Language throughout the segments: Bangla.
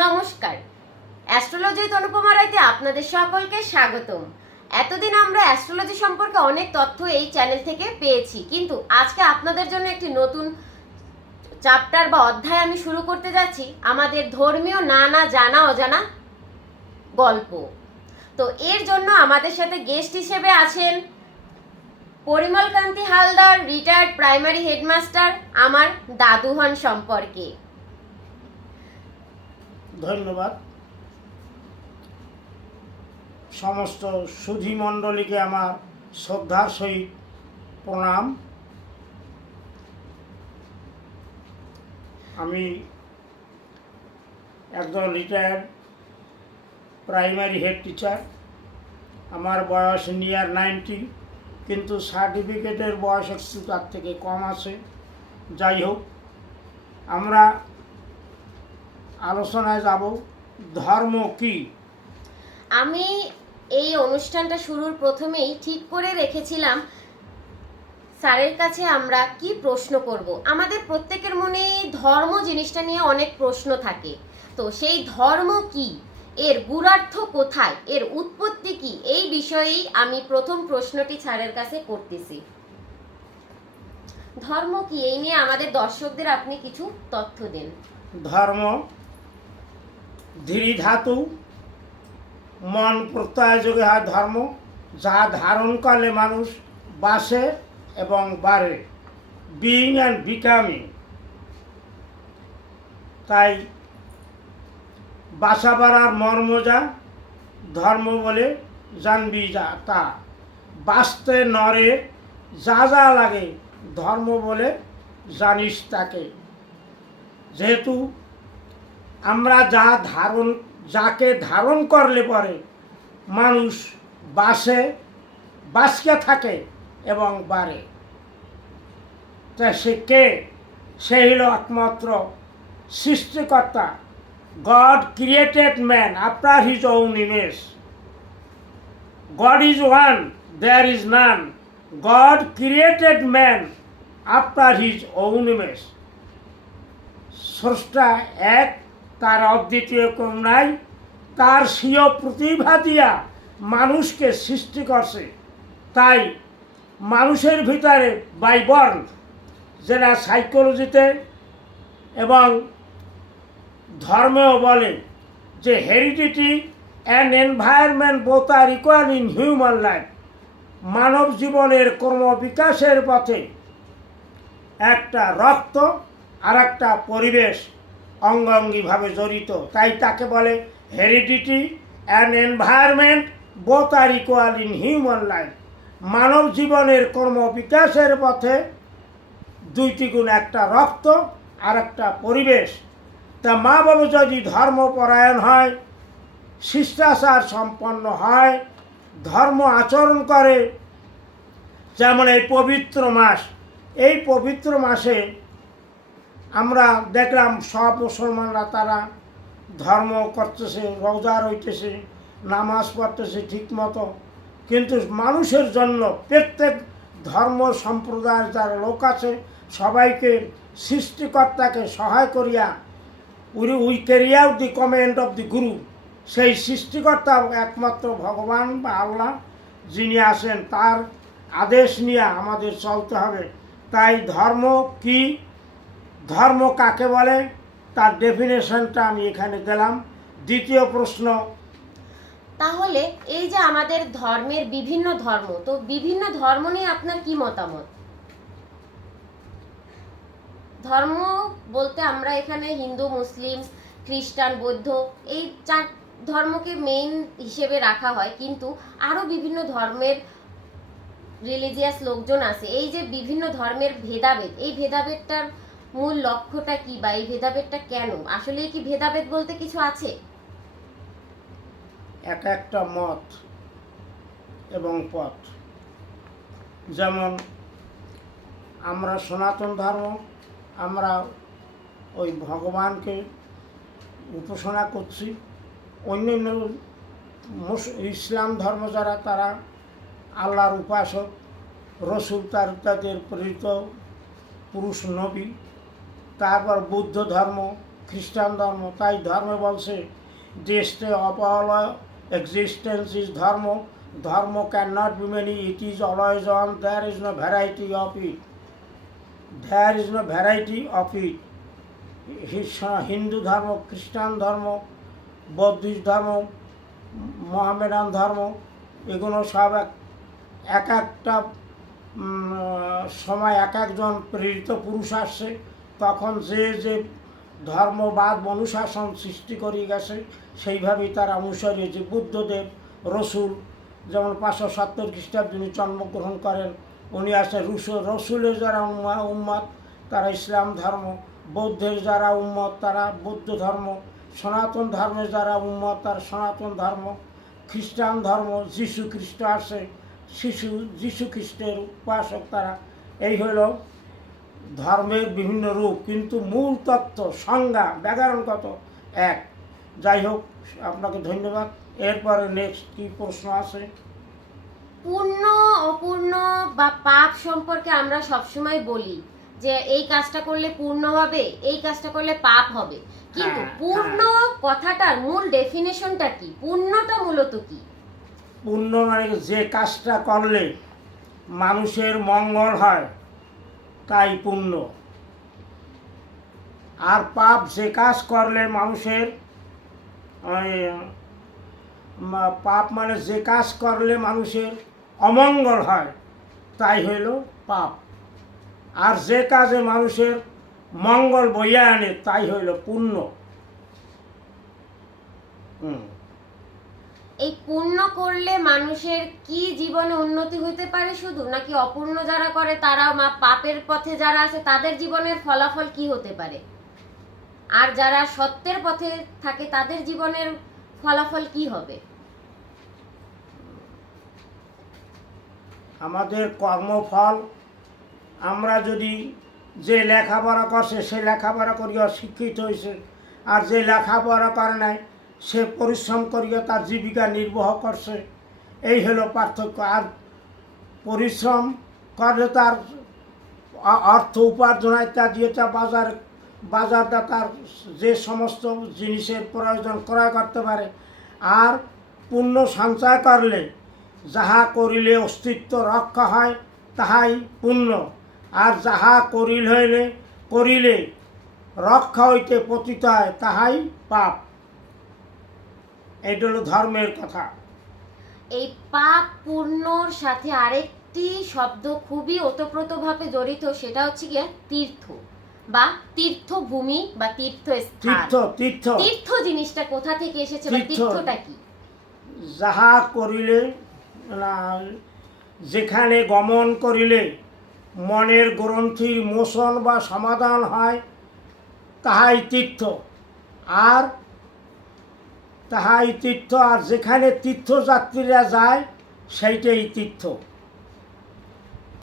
নমস্কার। অ্যাস্ট্রোলজি অনুপমা রাইতে আপনাদের সকলকে স্বাগতম। এতদিন আমরা অ্যাস্ট্রোলজি সম্পর্কে অনেক তথ্য এই চ্যানেল থেকে পেয়েছি, কিন্তু আজকে আপনাদের জন্য একটি নতুন চ্যাপ্টার বা অধ্যায় আমি শুরু করতে যাচ্ছি, আমাদের ধর্মীয় নানা জানা অজানা গল্প। তো এর জন্য আমাদের সাথে গেস্ট হিসেবে আছেন Parimal Kanti Haldar retired primary headmaster আমার দাদু হন সম্পর্কে। ধন্যবাদ। সমস্ত সুধী মণ্ডলীকে আমার শ্রদ্ধার সহিত প্রণাম। আমি একজন রিটায়ার্ড প্রাইমারি হেড টিচার আমার বয়স নিয়ার নাইনটি কিন্তু সার্টিফিকেটের বয়স একটু তার থেকে কম আছে। যাই হোক, আমরা আলোচনায় যাব ধর্ম কি? আমি এই অনুষ্ঠানটা শুরুর প্রথমেই ঠিক করে রেখেছিলাম স্যারের কাছে আমরা কি প্রশ্ন করব? আমাদের প্রত্যেকের মনে ধর্ম জিনিসটা নিয়ে অনেক প্রশ্ন থাকে। তো সেই ধর্ম কি? এর গুণার্থ কোথায়? এর উৎপত্তি কি? এই বিষয়েই আমি প্রথম প্রশ্নটি স্যারের কাছে করতেছি। ধর্ম কি? এই নিয়ে আমাদের দর্শকদের আপনি কিছু তথ্য দিন। ধর্ম ধীরি ধাতু মন প্রত্যয় যোগে হয় ধর্ম, যা ধারণ করলে মানুষ বাসে এবং বাড়ে বিইং অ্যান্ড বিকামিং তাই বাসা বাড়ার মর্ম যা, ধর্ম বলে জানবি যা তা। বাঁচতে নরে যা যা লাগে, ধর্ম বলে জানিস তাকে। যেহেতু আমরা যা ধারণ, যাকে ধারণ করলে পরে মানুষ বাসে বাসকে থাকে এবং বাড়ে। তা সে কে? সে হলো একমাত্র সৃষ্টিকর্তা God created man after his own image God is one there is none God created man after his own image স্রষ্টা এক তার অদ্বিতীয় নাই। তার স্বীয় প্রতিভা দিয়া মানুষকে সৃষ্টি করছে। তাই মানুষের ভিতরে বাই বর্ন যেটা সাইকোলজিতে এবং ধর্মেও বলে যে heredity and environment both are equal in human life মানব জীবনের কর্মবিকাশের পথে একটা রক্ত আর একটা পরিবেশ অঙ্গাঙ্গিভাবে জড়িত। তাই তাকে বলে heredity and environment both are equal in human life মানব জীবনের কর্ম বিকাশের পথে দুইটি গুণ, একটা রক্ত আর একটা পরিবেশ। তা মা বাবু যদি ধর্মপরায়ণ হয়, শিষ্টাচার সম্পন্ন হয়, ধর্ম আচরণ করে, যেমন এই পবিত্র মাস, এই পবিত্র মাসে আমরা দেখলাম সব মুসলমানরা তারা ধর্ম করতেছে, রোজা রইতেছে, নামাজ পড়তেছে ঠিক মতো কিন্তু মানুষের জন্য প্রত্যেক ধর্ম সম্প্রদায়ের যারা লোক আছে, সবাইকে সৃষ্টিকর্তাকে সহায় করিয়া we we out the comment of the guru. সেই সৃষ্টিকর্তা একমাত্র ভগবান বা আল্লাহ যিনি আসেন তার আদেশ নিয়ে আমাদের চলতে হবে। তাই ধর্ম কি ধর্ম কাকে বলে? তার ডেফিনেশনটা আমি এখানে দিলাম। দ্বিতীয় প্রশ্ন। তাহলে এই যে আমাদের ধর্মের বিভিন্ন ধর্ম, তো বিভিন্ন ধর্ম নিয়ে আপনার কি মতামত? ধর্ম বলতে আমরা এখানে হিন্দু, মুসলিম, খ্রিস্টান, বৌদ্ধ, এই চার ধর্মকে মেইন হিসেবে রাখা হয়। কিন্তু আরও বিভিন্ন ধর্মের রিলিজিয়াস লোকজন আছে। এই যে বিভিন্ন ধর্মের ভেদাভেদ, এই ভেদাভেদটার মূল লক্ষ্যটা কি বা এই ভেদাভেদটা কেন? আসলে কি ভেদাভেদ বলতে কিছু আছে? এক একটা মত এবং পথ। যেমন, আমরা সনাতন ধর্ম, আমরা ওই ভগবানকে উপাসনা করছি। অন্যান্য ইসলাম ধর্ম যারা, তারা আল্লাহর উপাসক, রসুল তার, তাদের প্রেরিত পুরুষ, নবী। তারপর বৌদ্ধ ধর্ম, খ্রিস্টান ধর্ম, তাই ধর্মে বলছে দেশে অপল existence is dharma dharma can not be many it is always one there is no variety of it there is no variety of it Hindu ধর্ম, খ্রিস্টান ধর্ম, বৌদ্ধিস্ট ধর্ম মোহামেডান ধর্ম, এগুলো সব এক একটা সময় এক একজন প্রেরিত পুরুষ আসছে। তখন যে যে ধর্মবাদ অনুশাসন সৃষ্টি করে গেছে, সেইভাবেই তারা অনুসরী যে বুদ্ধদেব, রসুল, যেমন পাঁচশো সত্তর খ্রিস্টাব্দ যিনি জন্মগ্রহণ করেন, উনি আসে রুসুল। রসুলের যারা উম্মা- উম্মত তারা ইসলাম ধর্ম। বৌদ্ধের যারা উম্মত তারা বৌদ্ধ ধর্ম। সনাতন ধর্মের যারা উম্মত তারা সনাতন ধর্ম। খ্রিস্টান ধর্ম, যিশু খ্রিস্ট আসে শিশু, যিশু খ্রিস্টের উপাসক তারা। এই হলো ধর্মের বিভিন্ন রূপ কিন্তু মূল তত্ত্ব সংজ্ঞা ব্যাকরণগত এক। যাই হোক আপনাকে ধন্যবাদ। এরপরে নেক্সট কি প্রশ্ন আছে? পূর্ণ অপূর্ণ বা পাপ সম্পর্কে আমরা সবসময় বলি যে এই কাজটা করলে পূর্ণ হবে এই কাজটা করলে পাপ হবে। কিন্তু হ্যাঁ, পূর্ণ কথাটার মূল ডেফিনেশনটা কি? পূর্ণটা মূলত কি? পূর্ণ মানে যে কাজটা করলে মানুষের মঙ্গল হয় তাই পুণ্য। আর পাপ যে কাজ করলে মানুষের পাপ মানে যে কাজ করলে মানুষের অমঙ্গল হয়, তাই হইল পাপ। আর যে কাজে মানুষের মঙ্গল বইয়া আনে, তাই হইল পুণ্য। হুম। এই পূর্ণ করলে মানুষের কি জীবনে উন্নতি হতে পারে শুধু? নাকি অপূর্ণ যারা করে, তারা মা পাপের পথে যারা আছে, তাদের জীবনের ফলাফল কি হতে পারে? আর যারা সত্যের পথে থাকে, তাদের জীবনের ফলাফল কি হবে? আমাদের কর্মফল, আমরা যদি যে লেখাপড়া করছে, সে লেখাপড়া করিয়া শিক্ষিত হয়েছে আর যে লেখাপড়া করে নাই সে পরিশ্রম করিয়া তার জীবিকা নির্বাহ করছে। এই হলো পার্থক্য। আর পরিশ্রম করে তার অর্থ উপার্জন ইত্যাদি এটা বাজার, বাজারটা তার যে সমস্ত জিনিসের প্রয়োজন ক্রয় করতে পারে। আর পুণ্য সঞ্চয় করলে, যাহা করিলে অস্তিত্ব রক্ষা হয়, তাহাই পুণ্য। আর যাহা করিল হইলে করিলে রক্ষা হইতে পতিত হয়, তাহাই পাপ। এটা হলো ধর্মের কথা। এই পাপ পূর্ণর সাথে আরেকটি শব্দ খুবই ওতপ্রোতভাবে জড়িত সেটা হচ্ছে গিয়ে তীর্থ বা তীর্থভূমি বা তীর্থস্থান। তীর্থ তীর্থ। তীর্থ জিনিসটা কোথা থেকে এসেছে বা তীর্থটা কি? যাহা করিলে যেখানে গমন করিলে মনের গ্রন্থির মোশন বা সমাধান হয় তাহাই তীর্থ। আর তাহাই তীর্থ, আর যেখানে তীর্থযাত্রীরা যায়, সেইটাই তীর্থ।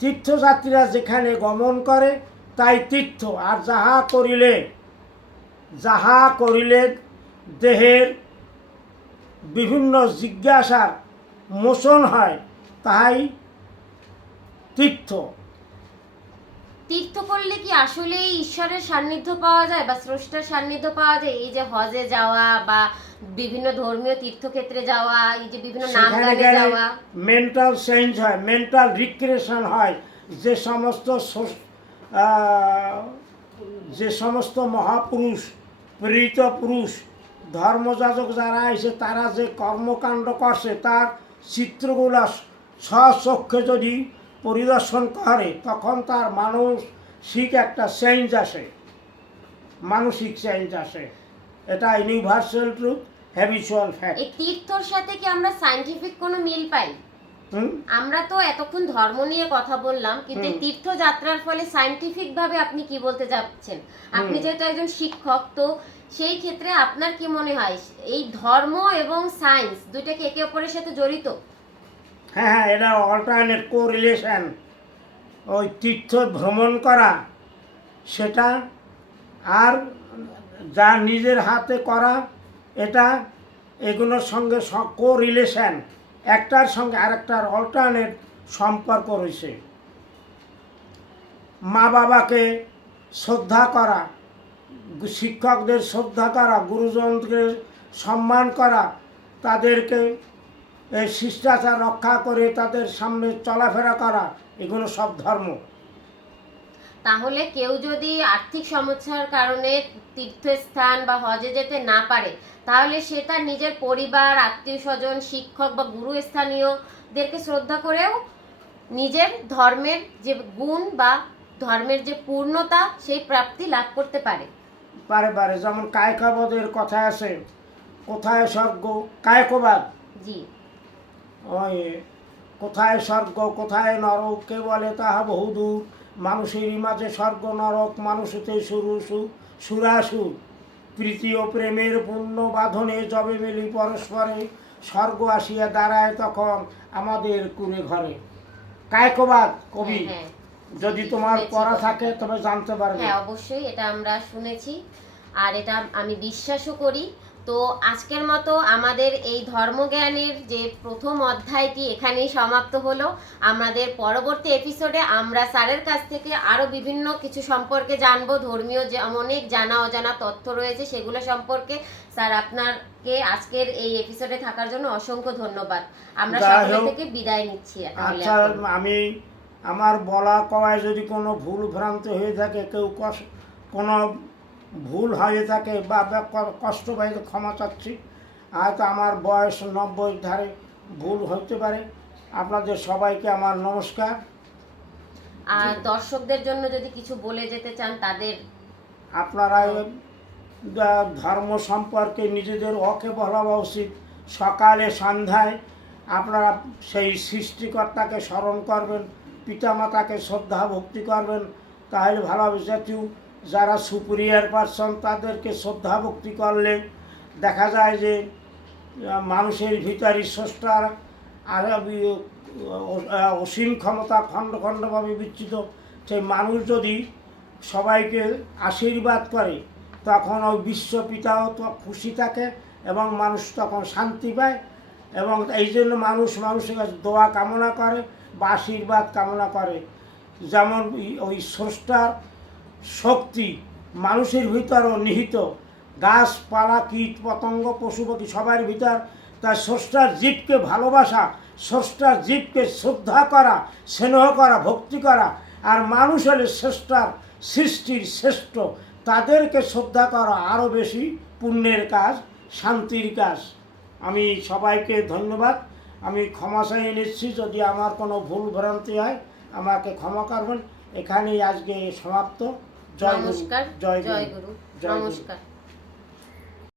তীর্থযাত্রীরা যেখানে গমন করে, তাই তীর্থ। আর যাহা করিলে যাহা করিলে দেহের বিভিন্ন জিজ্ঞাসার মোচন হয় তাই তীর্থ। তীর্থ করলে কি আসলে ঈশ্বরের সান্নিধ্য পাওয়া যায় বা স্রষ্টার সান্নিধ্য পাওয়া যায়? এই যে হজে যাওয়া বা বিভিন্ন ধর্মীয় তীর্থক্ষেত্রে যাওয়া এই যে বিভিন্ন নাম যাওয়া। মেন্টাল চেঞ্জ হয় মেন্টাল রিক্রিয়েশন হয়। যে সমস্ত যে সমস্ত মহাপুরুষ প্রেরিত পুরুষ ধর্মযাজক যারা এসে তারা যে কর্মকাণ্ড করছে তার চিত্রগুলা স্বচক্ষে যদি পরিদর্শন করে তখন তার মানসিক একটা চেঞ্জ আসে। মানসিক চেঞ্জ আসে। এটা ইউনিভার্সাল ট্রুথ হ্যাবিচুয়াল ফ্যাক্ট এই তীর্থর সাথে কি আমরা সাইন্টিফিক কোনো মিল পাই? আমরা তো এতক্ষণ ধর্ম নিয়ে কথা বললাম কিন্তু এই হুম। তীর্থযাত্রার ফলে সাইন্টিফিক ভাবে আপনি কি বলতে যাচ্ছেন আপনি। যেহেতু একজন শিক্ষক তো সেই ক্ষেত্রে আপনার কি মনে হয়? এই ধর্ম এবং সায়েন্স দুইটা কি একে অপরের সাথে জড়িত? হ্যাঁ হ্যাঁ এটা অল্টারনেট কো রিলেশন ওই তীর্থ ভ্রমণ করা, সেটা আর যা নিজের হাতে করা, এটা এগুলোর সঙ্গে কো রিলেশন একটার সঙ্গে আরেকটার অল্টারনেট সম্পর্ক রয়েছে। মা বাবাকে শ্রদ্ধা করা, শিক্ষকদের শ্রদ্ধা করা গুরুজনকে সম্মান করা, তাদেরকে এই শিষ্টাচার রক্ষা করে তাদের সামনে চলাফেরা করা এগুলো সব ধর্ম। তাহলে কেউ যদি আর্থিক সমস্যার কারণে তীর্থস্থান বা হজে যেতে না পারে তাহলে সে তার নিজের পরিবার আত্মীয় স্বজন শিক্ষক বা গুরু স্থানীয়দেরকে শ্রদ্ধা করেও নিজের ধর্মের যে গুণ বা ধর্মের যে পূর্ণতা সেই প্রাপ্তি লাভ করতে পারে। পারে পারে। যেমন কায়কাবাদের কথা আছে কোথায় স্বর্গ কায়কবাদ। জি। ওই কোথায় স্বর্গ কোথায় নরক কে বলে তাহা বহুদূর মানুষেরই মাঝে স্বর্গ নরক মানুষতে সুরু সু সুরাসুর প্রীতি ও প্রেমের পূর্ণ বাঁধনে জবে মিলি পরস্পরে স্বর্গ আসিয়া দাঁড়ায় তখন আমাদের কুড়ে ঘরে। কায়কবাদ কবি হ্যাঁ, হ্যাঁ। যদি তোমার পড়া থাকে তবে জানতে পারবে। হ্যাঁ অবশ্যই এটা আমরা শুনেছি। আর এটা আমি বিশ্বাসও করি। তো আজকের মতো আমাদের এই ধর্মজ্ঞানের যে প্রথম অধ্যায়টি এখানেই সমাপ্ত হলো। আমাদের পরবর্তী এপিসোডে আমরা স্যারের কাছ থেকে আরও বিভিন্ন কিছু সম্পর্কে জানব। ধর্মীয় যে অনেক জানা অজানা তথ্য রয়েছে সেগুলো সম্পর্কে স্যার আপনাকে আজকের এই এপিসোডে থাকার জন্য অসংখ্য ধন্যবাদ। আমরা সকলে থেকে বিদায় নিচ্ছি আচ্ছা আমি আমার বলা কওয়ায় যদি কোনো ভুল ভ্রান্ত হয়ে থাকে কেউ কোনো ভুল হয়ে থাকে বা কষ্ট পাই তো ক্ষমা চাচ্ছি। হয়তো আমার বয়স নব্বই ধারে ভুল হতে পারে। আপনাদের সবাইকে আমার নমস্কার। আর দর্শকদের জন্য যদি কিছু বলে যেতে চান তাদের আপনারা ধর্ম সম্পর্কে নিজেদের ওকে বলা উচিত। সকালে সন্ধ্যায় আপনারা সেই সৃষ্টিকর্তাকে স্মরণ করবেন পিতামাতাকে শ্রদ্ধা ভক্তি করবেন। তাহলে ভালো হবে। জাতীয় যারা সুপিরিয়ার পার্সন, তাদেরকে শ্রদ্ধা ভক্তি করলে দেখা যায় যে মানুষের ভিতরে স্রষ্টার আর অসীম ক্ষমতা খণ্ড খণ্ডভাবে বিচ্ছিত সেই মানুষ যদি সবাইকে আশীর্বাদ করে, তখন ওই বিশ্বপিতাও তো খুশি থাকে এবং মানুষ তখন শান্তি পায় এবং এই জন্য মানুষ মানুষের কাছে দোয়া কামনা করে বা আশীর্বাদ কামনা করে। যেমন ওই স্রষ্টার শক্তি মানুষের ভিতরও নিহিত। গাছপালা, কীট, পতঙ্গ, পশু পাখি সবার ভিতর। তার স্রষ্টার জীবকে ভালোবাসা, স্রষ্টার জীবকে শ্রদ্ধা করা, স্নেহ করা, ভক্তি করা। আর মানুষ হলে স্রষ্টার সৃষ্টির শ্রেষ্ঠ। তাদেরকে শ্রদ্ধা করা আরও বেশি পুণ্যের কাজ, শান্তির কাজ। আমি সবাইকে ধন্যবাদ। আমি ক্ষমা চাইয়ে নিচ্ছি। যদি আমার কোনো ভুল ভ্রান্তি হয়, আমাকে ক্ষমা করবেন। এখানেই আজকে সমাপ্ত। নমস্কার জয় গুরু। নমস্কার